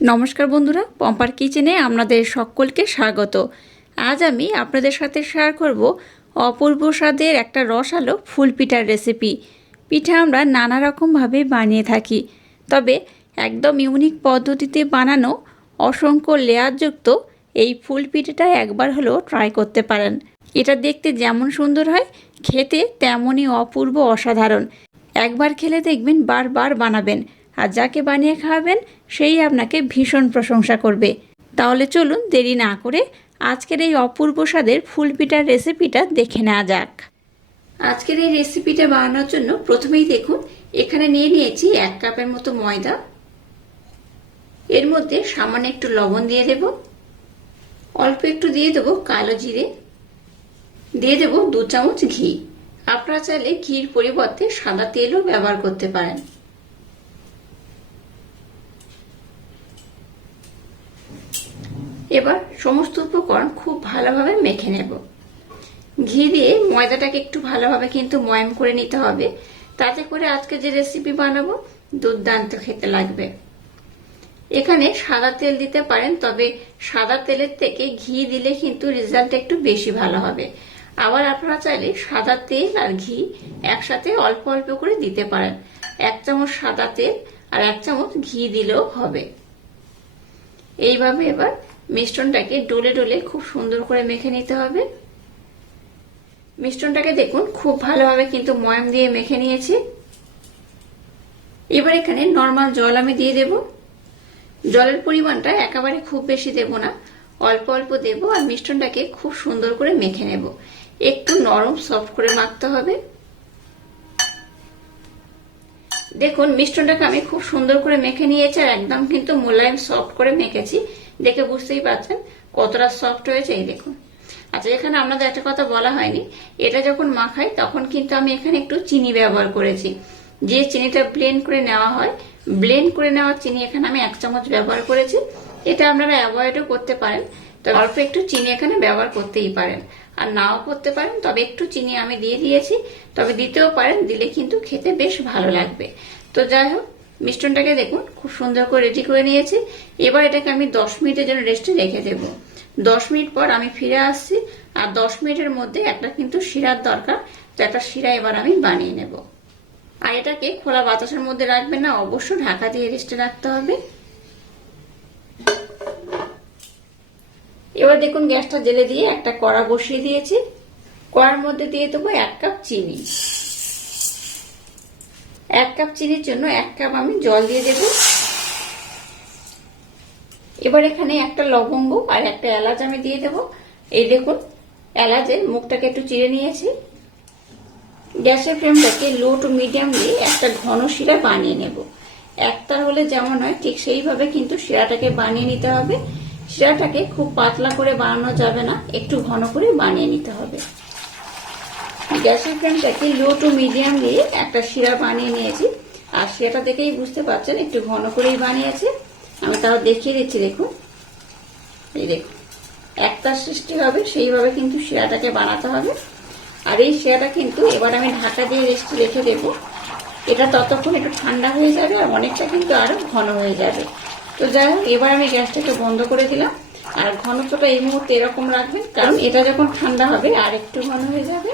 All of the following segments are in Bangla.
নমস্কার বন্ধুরা, পম্পার কিচেনে আপনাদের সকলকে স্বাগত। আজ আমি আপনাদের সাথে শেয়ার করব অপূর্ব স্বাদের একটা রসালো ফুল পিঠার রেসিপি পিঠা আমরা নানা রকমভাবে বানিয়ে থাকি, তবে একদম ইউনিক পদ্ধতিতে বানানো অসংখ্য লেয়ারযুক্ত এই ফুল পিঠাটা একবার হলেও ট্রাই করতে পারেন। এটা দেখতে যেমন সুন্দর হয়, খেতে তেমনই অপূর্ব অসাধারণ। একবার খেলে দেখবেন বারবার বানাবেন। আর যাকে বানিয়ে খাওয়াবেন, সেই আপনাকে ভীষণ প্রশংসা করবে। তাহলে চলুন দেরি না করে আজকের এই অপূর্ব স্বাদের ফুল পিঠার রেসিপিটা দেখে নেওয়া যাক। আজকের এই রেসিপিটা বানানোর জন্য প্রথমেই দেখুন, এখানে নিয়ে নিয়েছি এক কাপের মতো ময়দা। এর মধ্যে সামান্য একটু লবণ দিয়ে দেব। অল্প একটু দিয়ে দেব কালো জিরে। দিয়ে দেব দু চামচ ঘি। আপনারা চাইলে ঘির পরিবর্তে সাদা তেলও ব্যবহার করতে পারেন। এবার সমস্ত উপকরণ খুব ভালোভাবে মেখে নেব। ঘি দিয়ে ময়দাটাকে একটু ভালোভাবে কিন্তু ময়াম করে নিতে হবে। তাতে করে আজকে যে রেসিপি বানাবো, দুর্দান্ত খেতে লাগবে। এখানে সাদা তেল দিতে পারেন, তবে সাদা তেলের থেকে ঘি দিলে কিন্তু রেজাল্ট একটু বেশি ভালো হবে। আবার আপনারা চাইলে সাদা তেল আর ঘি একসাথে অল্প অল্প করে দিতে পারেন। এক চামচ সাদা তেল আর এক চামচ ঘি দিলেও হবে। এইভাবে এবার মিশ্রণটাকে ডলে ডলে খুব সুন্দর করে মেখে নিতে হবে। মিশ্রণটাকে দেখুন, খুব ভালোভাবে কিন্তু ময়াম দিয়ে মেখে নিয়েছি। এবার এখানে নর্মাল জল আমি দিয়ে দেব। জলের পরিমাণটা একেবারে খুব বেশি দেব না, অল্প অল্প দেব আর মিশ্রণটাকে খুব সুন্দর করে মেখে নেব। একটু নরম সফট করে মাখতে হবে। দেখুন, মিশ্রণটাকে আমি খুব সুন্দর করে মেখে নিয়েছি আর একদম কিন্তু মোলায়েম সফট করে মেখেছি। দেখে বুঝতেই পারছেন কতটা সফট হয়েছে, এই দেখুন। আচ্ছা এখানে আপনাদের একটা কথা বলা হয়নি। এটা যখন মাখাই, তখন কিন্তু আমি এখানে একটু চিনি ব্যবহার করেছি। যে চিনিটা ব্লেন্ড করে নেওয়া হয় ব্লেন্ড করে নেওয়া চিনি এখানে আমি এক চামচ ব্যবহার করেছি। এটা আপনারা অ্যাভয়েডও করতে পারেন, তবে অল্প একটু চিনি এখানে ব্যবহার করতেই পারেন। আর নাও করতে পারেন, তবে একটু চিনি আমি দিয়ে দিয়েছি, তবে দিতেও পারেন, দিলে কিন্তু খেতে বেশ ভালো লাগবে। তো যাই হোক মিষ্টনটাকে দেখুন, খুব সুন্দর করে রেডি করে নিয়েছি। এবার এটাকে আমি দশ মিনিটের জন্য রেস্টে রেখে দেব। দশ মিনিট পর আমি ফিরে আসছি, আর দশ মিনিটের মধ্যে একটা কিন্তু শিরার দরকার, তো একটা শিরা এবার আমি বানিয়ে নেব। আর এটাকে খোলা বাতাসের মধ্যে রাখবেন না অবশ্য ঢাকা দিয়ে রেস্টে রাখতে হবে। এবার দেখুন গ্যাসটা জেলে দিয়ে একটা কড়া বসিয়ে দিয়েছি। কড়ার মধ্যে দিয়ে দেবো এক কাপ চিনি। এক কাপ চিনির জন্য এক কাপ আমি জল দিয়ে দেব। এবার এখানে একটা লবঙ্গ আর একটা এলাচ আমি দিয়ে দেব। এই দেখুন, এলাচের মুখটাকে একটু চিড়ে নিয়েছি। গ্যাসের ফ্লেমটাকে লো টু মিডিয়াম দিয়ে একটা ঘন শিরা বানিয়ে নেব। একতার হলে যেমন হয়, ঠিক সেইভাবে কিন্তু শিরাটাকে বানিয়ে নিতে হবে। শিরাটাকে খুব পাতলা করে বানানো যাবে না, একটু ঘন করে বানিয়ে নিতে হবে। গ্যাসের ফ্লেমটাকে লো টু মিডিয়াম দিয়ে একটা শিরা বানিয়ে নিয়েছি। আর সেটা দেখেই বুঝতে পারছেন, একটু ঘন করেই বানিয়েছে। আমি তাও দেখিয়ে দিচ্ছি, দেখুন। এই দেখুন একটার সৃষ্টি হবে, সেইভাবে কিন্তু শিরাটাকে বানাতে হবে। আর এই শিরাটা কিন্তু এবার আমি ঢাকা দিয়ে রেস্টে রেখে দেবো। এটা ততক্ষণ একটু ঠান্ডা হয়ে যাবে আর অনেকটা কিন্তু আরও ঘন হয়ে যাবে। তো যাই হোক, এবার আমি গ্যাসটাকে বন্ধ করে দিলাম। আর ঘনত্বটা এই মুহূর্তে এরকম রাখবেন, কারণ এটা যখন ঠান্ডা হবে আর একটু ঘন হয়ে যাবে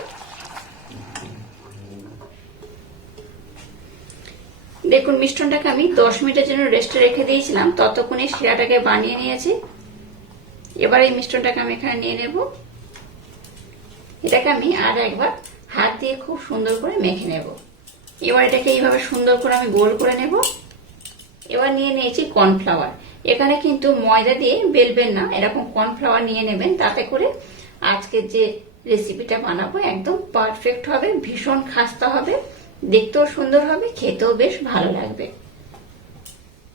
দেখুন মিষ্টনটাকে আমি দশ মিনিটের জন্য রেস্টে রেখে দিয়েছিলাম। ততক্ষণে শিরাটাকে বানিয়ে নিয়েছি। এবার এই মিষ্টনটাকে আমি এখানে নিয়ে নেব। এটাকে আমি আর একবার হাত দিয়ে খুব সুন্দর করে মেখে নেব। এবার এটাকে এইভাবে সুন্দর করে আমি গোল করে নেব। এবার নিয়ে নিয়েছি কর্নফ্লাওয়ার। এখানে কিন্তু ময়দা দিয়ে বেলবেন না, এরকম কর্নফ্লাওয়ার নিয়ে নেবেন, তাতে করে আজকে যে রেসিপিটা বানাবো একদম পারফেক্ট হবে, ভীষণ খাস্তা হবে। দেখতেও সুন্দর হবে, খেতেও বেশ ভালো লাগবে।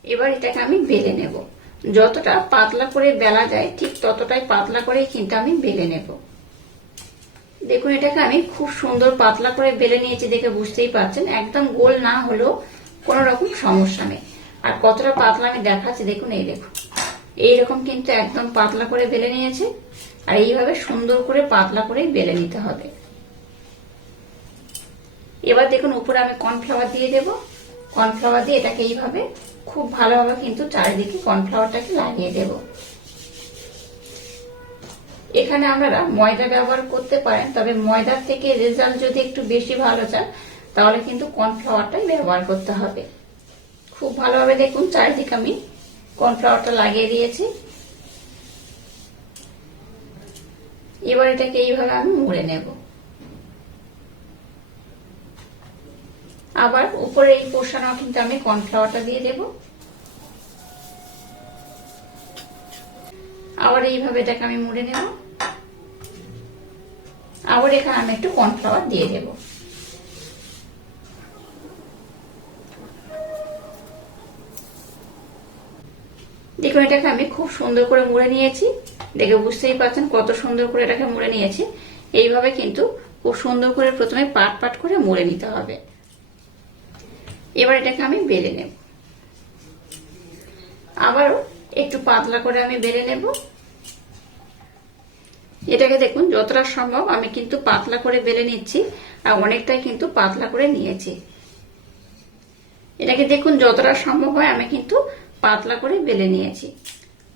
এবার এটাকে আমি বেলে নেব। যতটা পাতলা করে বেলা যায়, ঠিক ততটাই পাতলা করে কিন্তু আমি বেলে নেব। দেখুন, এটাকে আমি খুব সুন্দর পাতলা করে বেলে নিয়েছি দেখে বুঝতেই পারছেন। একদম গোল না হলেও কোনো রকম সমস্যা নেই। আর কতটা পাতলা আমি দেখাচ্ছি, দেখুন, এই দেখুন। এইরকম কিন্তু একদম পাতলা করে বেলে নিয়েছে। আর এইভাবে সুন্দর করে পাতলা করে বেলে নিতে হবে। এবার দেখুন, উপরে আমি কর্নফ্লাওয়ার দিয়ে দেব। কর্নফ্লাওয়ার দিয়ে এটাকে এইভাবে খুব ভালোভাবে কিন্তু চারিদিকে কর্নফ্লাওয়ারটাকে লাগিয়ে দেব। এখানে আপনারা ময়দা ব্যবহার করতে পারেন, তবে ময়দার থেকে রেজাল্ট যদি একটু বেশি ভালো চান, তাহলে কিন্তু কর্নফ্লাওয়ারটাই ব্যবহার করতে হবে। খুব ভালোভাবে দেখুন, চারিদিকে আমি কর্নফ্লাওয়ারটা লাগিয়ে দিয়েছি। এবার এটাকে এইভাবে আমি মুড়ে নেব। আবার উপরে এই পোষণও কিন্তু আমি কর্নফ্লাওয়ারটা দিয়ে দেব। আবার এইভাবে এটাকে আমি মুড়ে নেব। আবার এখানে আমি একটু কর্নফ্লাওয়ার দিয়ে দেব। দেখুন, এটাকে আমি খুব সুন্দর করে মুড়ে নিয়েছি। দেখে বুঝতেই পারছেন কত সুন্দর করে এটাকে মুড়ে নিয়েছি। এইভাবে কিন্তু খুব সুন্দর করে প্রথমে পাট পাট করে মুড়ে নিতে হবে। এবার এটাকে আমি বেলে নেব। আবারও একটু পাতলা করে আমি বেলে নেব। এটাকে দেখুন, যতটা সম্ভব আমি কিন্তু পাতলা করে বেলে নিচ্ছি আর অনেকটাই কিন্তু পাতলা করে নিয়েছি। এটাকে দেখুন, যতটা সম্ভব হয় আমি কিন্তু পাতলা করে বেলে নিয়েছি।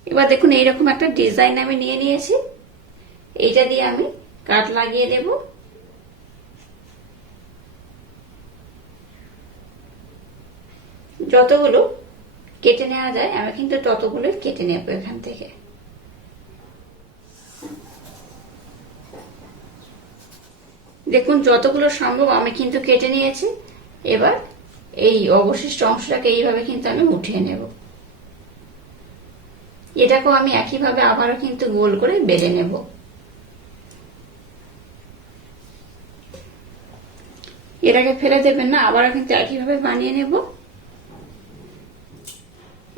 এবার দেখুন, এইরকম একটা ডিজাইন আমি নিয়ে নিয়েছি। এইটা দিয়ে আমি কাট লাগিয়ে দেব। যতগুলো কেটে নেওয়া যায় আমি কিন্তু ততগুলোই কেটে নেব এখান থেকে। দেখুন, যতগুলো সম্ভব আমি কিন্তু কেটে নিয়েছি। এবার এই অবশিষ্ট অংশটাকে এইভাবে কিন্তু আমি উঠিয়ে নেব। এটাকেও আমি একইভাবে আবারও কিন্তু গোল করে বেলে নেব। এটাকে ফেলে দেবেন না, আবারও কিন্তু একইভাবে বানিয়ে নেব।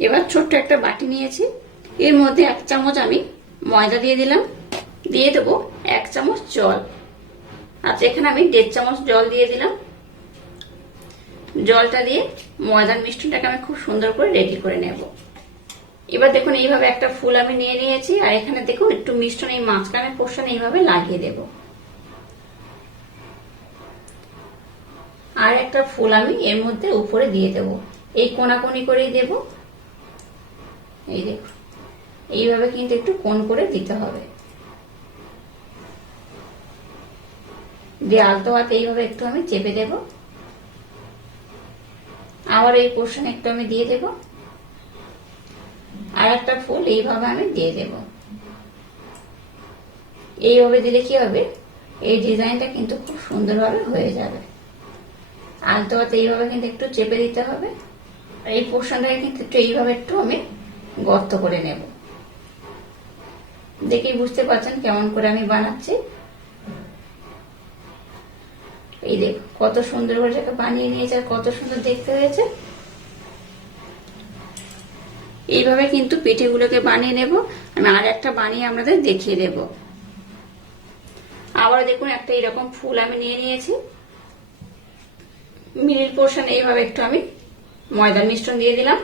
এবার ছোট্ট একটা বাটি নিয়েছি। এর মধ্যে এক চামচ আমি ময়দা দিয়ে দিলাম। দিয়ে দেবো এক চামচ জল। আচ্ছা এখানে আমি দেড় চামচ জল দিয়ে দিলাম, জলটা দিয়ে ময়দার মিষ্টনটাকে আমি খুব সুন্দর করে রেডি করে নেব। এবার দেখুন, এইভাবে একটা ফুল আমি নিয়ে নিয়েছি। আর এখানে দেখুন, একটু মিষ্টন এই মাঝখানে পোর্শন এইভাবে লাগিয়ে দেব। আর একটা ফুল আমি এর মধ্যে উপরে দিয়ে দেব। এই কোনাকুনি করেই দেব। এই দেখুন এইভাবে কিন্তু একটু কোন করে দিতে হবে। দিয়ে আলতো হাতে এইভাবে একটু আমি চেপে দেব। আবার এই পোর্শন একটু আমি দিয়ে দেব। আর একটা ফুল এইভাবে আমি দিয়ে দেব। এইভাবে দিলে কি হবে? এই ডিজাইনটা কিন্তু খুব সুন্দরভাবে হয়ে যাবে। আলতো হাতে এইভাবে কিন্তু একটু চেপে দিতে হবে। আর এই পোর্শনটাকে কিন্তু একটু এইভাবে একটু আমি গর্ত করে নেব। দেখেই বুঝতে পারছেন কেমন করে আমি বানাচ্ছি। এই দেখ, কত সুন্দর করে এটাকে বানিয়ে নিয়েছে আর কত সুন্দর দেখতে হয়েছে। এইভাবে কিন্তু পিঠেগুলোকে বানিয়ে নেব। আমি আর একটা বানিয়ে আপনাদের দেখিয়ে দেব। আবার দেখুন একটা এরকম ফুল আমি নিয়ে নিয়েছি। মিডিল পোর্শন এইভাবে একটু আমি ময়দা মিশ্রণ দিয়ে দিলাম।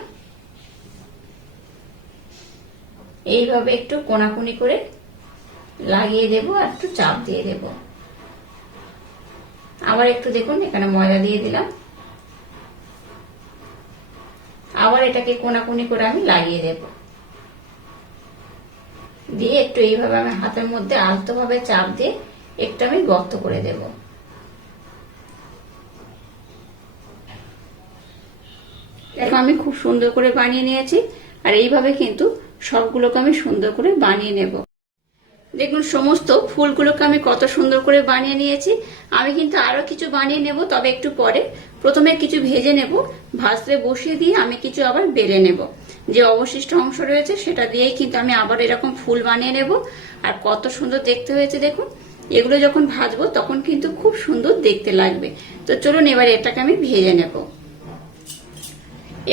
এইভাবে একটু কোনাকুনি করে লাগিয়ে দেব আর একটু চাপ দিয়ে দেব। আবার একটু দেখুন, এখানে ময়দা দিয়ে দিলাম। আবার এটাকে কোনাকুনি করে আমি লাগিয়ে দেব। দিয়ে একটু এইভাবে আমি হাতের মধ্যে আলতো ভাবে চাপ দিয়ে একটু আমি গর্ত করে দেব। দেখো আমি খুব সুন্দর করে বানিয়ে নিয়েছি, আর এইভাবে কিন্তু সবগুলোকে আমি সুন্দর করে বানিয়ে নেব। দেখুন, সমস্ত ফুলগুলোকে আমি কত সুন্দর করে বানিয়ে নিয়েছি। আমি কিন্তু আরও কিছু বানিয়ে নেব, তবে একটু পরে। প্রথমে কিছু ভেজে নেব, ভাজতে বসিয়ে দিয়ে আমি কিছু আবার বেলে নেব। যে অবশিষ্ট অংশ রয়েছে, সেটা দিয়েই কিন্তু আমি আবার এরকম ফুল বানিয়ে নেব। আর কত সুন্দর দেখতে হয়েছে, দেখুন। এগুলো যখন ভাজবো, তখন কিন্তু খুব সুন্দর দেখতে লাগবে। তো চলুন, এবার এটাকে আমি ভেজে নেব।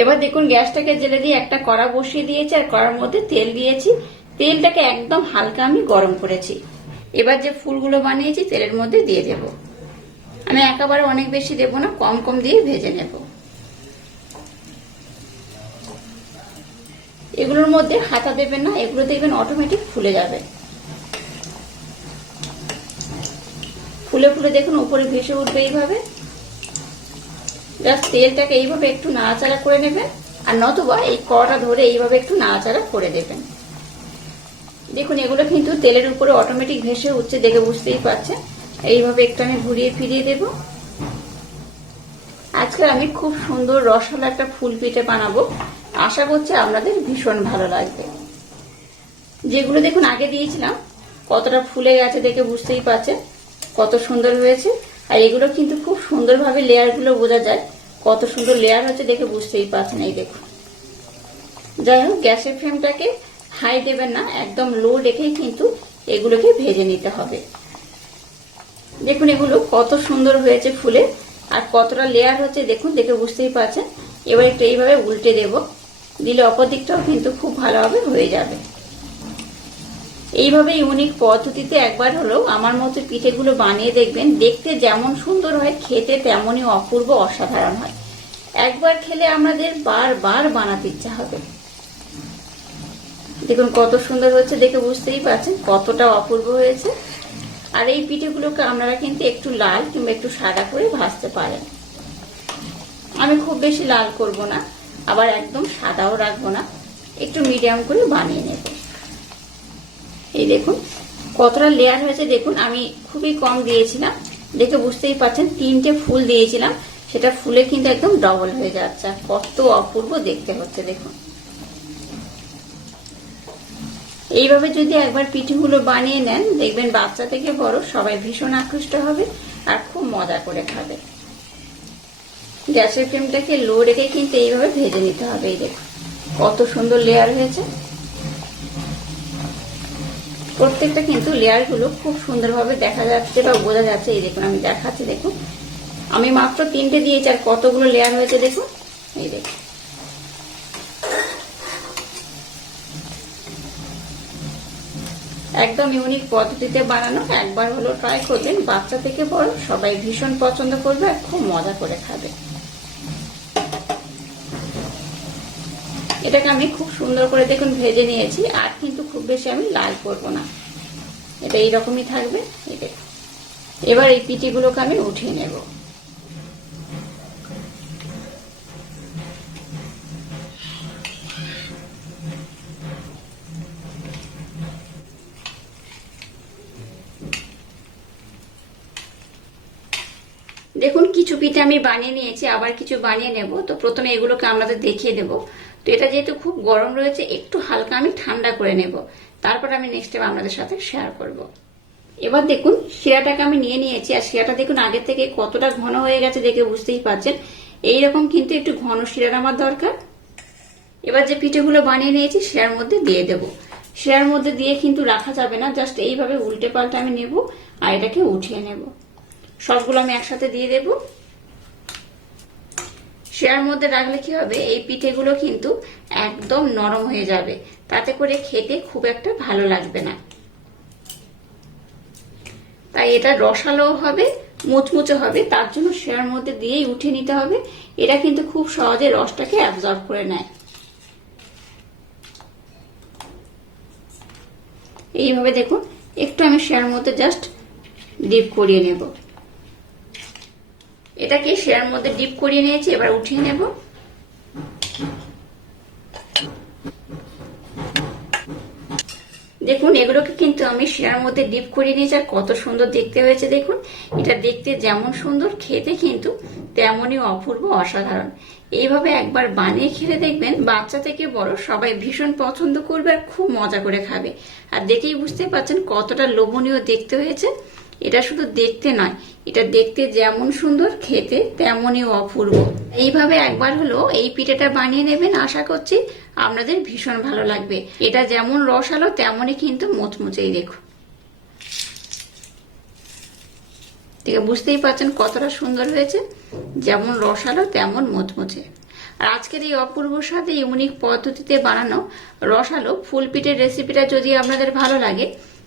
এবার দেখুন গ্যাসটাকে জেলে দিয়ে একটা কড়া বসিয়ে দিয়েছি, আর কড়ার মধ্যে তেল দিয়েছি। তেলটাকে একদম হালকা আমি গরম করেছি। এবার যে ফুলগুলো বানিয়েছি, তেলের মধ্যে দিয়ে দেব। আমি একেবারে অনেক বেশি দেব না, কম কম দিয়ে ভেজে নেব। এগুলোর মধ্যে হাতা দেবেন না, এগুলো দেখবেন অটোমেটিক ফুলে যাবে। ফুলে ফুলে দেখুন উপরে ভেসে উঠবে এইভাবে। জাস্ট তেলটাকে এইভাবে একটু নাড়াচাড়া করে নেবেন। আর নতুবা এই কড়াটা ধরে এইভাবে একটু নাড়াচাড়া করে দেবেন। দেখুন, এগুলো কিন্তু তেলের উপরে অটোমেটিক ভেসে উঠছে দেখে বুঝতেই পারছেন। এইভাবে একটু আমি ঘুরিয়ে ফিরিয়ে দেব। আজকে আমি খুব সুন্দর রসালো একটা ফুল পিঠে বানাবো। আশা করছি আপনাদের ভীষণ ভালো লাগবে। যেগুলো দেখুন, আগে দিয়েছিলাম। কতটা ফুলে গেছে দেখে বুঝতেই পারছেন। কত সুন্দর হয়েছে। আর এগুলো কিন্তু খুব সুন্দরভাবে লেয়ারগুলো বোঝা যায়। কত সুন্দর লেয়ার হচ্ছে দেখে বুঝতেই পারছেন, এই দেখুন। যাই হোক, গ্যাসের ফ্লেমটাকে হাই দেবেন না, একদম লো রেখেই কিন্তু এগুলোকে ভেজে নিতে হবে। দেখুন এগুলো কত সুন্দর হয়েছে ফুলে, আর কতটা লেয়ার হচ্ছে দেখুন, দেখে বুঝতেই পারছেন। এবার একটু এইভাবে উল্টে দেব, দিলে অপর দিকটাও কিন্তু খুব ভালোভাবে হয়ে যাবে। এইভাবে ইউনিক পদ্ধতিতে একবার হলেও আমার মতো পিঠেগুলো বানিয়ে দেখবেন, দেখতে যেমন সুন্দর হয়, খেতে তেমনই অপূর্ব অসাধারণ হয়। একবার খেলে আমাদের বারবার বানাতে ইচ্ছা হবে। দেখুন কত সুন্দর হচ্ছে দেখে বুঝতেই পারছেন, কতটা অপূর্ব হয়েছে। আর এই পিঠেগুলোকে আপনারা কিন্তু একটু লাল কিংবা একটু সাদা করে ভাজতে পারেন। আমি খুব বেশি লাল করব না, আবার একদম সাদাও রাখব না, একটু মিডিয়াম করে বানিয়ে নেব। এই দেখুন, কতটা লেয়ার হয়েছে দেখুন, আমি খুবই কম দিয়েছিলাম। দেখে বুঝতেই পারছেন, তিনটে ফুল দিয়েছিলাম, সেটা ফুলে কিন্তু একদম ডবল হয়ে যাচ্ছে। কত অপূর্ব দেখতে হচ্ছে, দেখুন। এইভাবে যদি একবার পিঠেগুলো বানিয়ে নেন, দেখবেন বাচ্চা থেকে বড় সবাই ভীষণ আকৃষ্ট হবে আর খুব মজা করে খাবে। গ্যাসের ফ্লেমটাকে লো রেখে কিন্তু এইভাবে ভেজে নিতে হবে, এই দেখুন। কত সুন্দর লেয়ার হয়েছে। প্রত্যেকটা কিন্তু লেয়ারগুলো খুব সুন্দরভাবে দেখা যাচ্ছে বা বোঝা যাচ্ছে। এই দেখুন, আমি দেখাচ্ছি, দেখুন। আমি মাত্র তিনটে দিয়েছি, আর কতগুলো লেয়ার হয়েছে দেখুন। এই দেখুন। একদম ইউনিক পদ্ধতিতে বানানো। একবার হলো ট্রাই করবেন। বাচ্চা থেকে বড়, সবাই ভীষণ পছন্দ করবে আর খুব মজা করে খাবে। এটাকে আমি খুব সুন্দর করে দেখুন, ভেজে নিয়েছি। আর কিন্তু বেশি আমি লাল করব না। এটা এইরকমই থাকবে এবার এই পিটিগুলোকে আমি উঠিয়ে নেব। দেখুন, কিছু পিঠে আমি বানিয়ে নিয়েছি, আবার কিছু বানিয়ে নেব। তো প্রথমে এগুলোকে আমাদের দেখিয়ে দেব। তো এটা যেহেতু খুব গরম রয়েছে, একটু হালকা আমি ঠান্ডা করে নেব। তারপর আমি নেক্সট টাইম আপনাদের সাথে শেয়ার করব। এবার দেখুন, শিরাটাকে আমি নিয়ে নিয়েছি, আর শিরাটা দেখুন আগে থেকে কতটা ঘন হয়ে গেছে দেখে বুঝতেই পারছেন। এইরকম কিন্তু একটু ঘন শিরার আমার দরকার। এবার যে পিঠেগুলো বানিয়ে নিয়েছি, শিরার মধ্যে দিয়ে দেব। শিরার মধ্যে দিয়ে কিন্তু রাখা যাবে না জাস্ট এইভাবে উল্টে পাল্টে আমি নেব, আর এটাকে উঠিয়ে নেব। সবগুলো আমি একসাথে দিয়ে দেব। শেয়ার মধ্যে রাখলে কি হবে? এই পিঠেগুলো কিন্তু একদম নরম হয়ে যাবে। তাতে করে খেতে খুব একটা ভালো লাগবে না। তাই এটা রসালো হবে, মুচমুচে হবে। তার জন্য শেয়ার মধ্যে দিয়েই উঠে নিতে হবে। এটা কিন্তু খুব সহজে রসটাকে অ্যাবজর্ব করে নেয়। এইভাবে দেখুন। একটু আমি শেয়ার মধ্যে জাস্ট ডিপ করিয়ে নেব। এটাকে শেয়ার মধ্যে ডিপ করিয়ে নিয়েছি, এবার উঠিয়ে নেব। দেখুন, এগুলোকে কিন্তু আমি শেয়ার মধ্যে ডিপ করিয়ে নিয়েছি, আর কত সুন্দর দেখতে হয়েছে, দেখুন। এটা দেখতে যেমন সুন্দর, খেতে কিন্তু তেমনই অপূর্ব, অসাধারণ। এইভাবে একবার বানিয়ে খেলে দেখবেন, বাচ্চা থেকে বড় সবাই ভীষণ পছন্দ করবে আর খুব মজা করে খাবে। আর দেখেই বুঝতে পারছেন কতটা লোভনীয় দেখতে হয়েছে। এটা শুধু দেখতে নয়, এটা দেখতে যেমন সুন্দর, খেতে তেমনই অপূর্ব। এইভাবে একবার হলো এই পিঠেটা বানিয়ে নেবেন, আশা করছি আপনাদের ভীষণ ভালো লাগবে। এটা যেমন রসালো, তেমনই কিন্তু মুচমুচেই দেখুন। ঠিক, বুঝতেই পারছেন কতটা সুন্দর হয়েছে? যেমন রসালো, তেমন মুচমুচে। আর আজকের এই অপূর্ব সাথে ইউনিক পদ্ধতিতে বানানো রসালো ফুল পিঠের রেসিপিটা যদি আপনাদের ভালো লাগে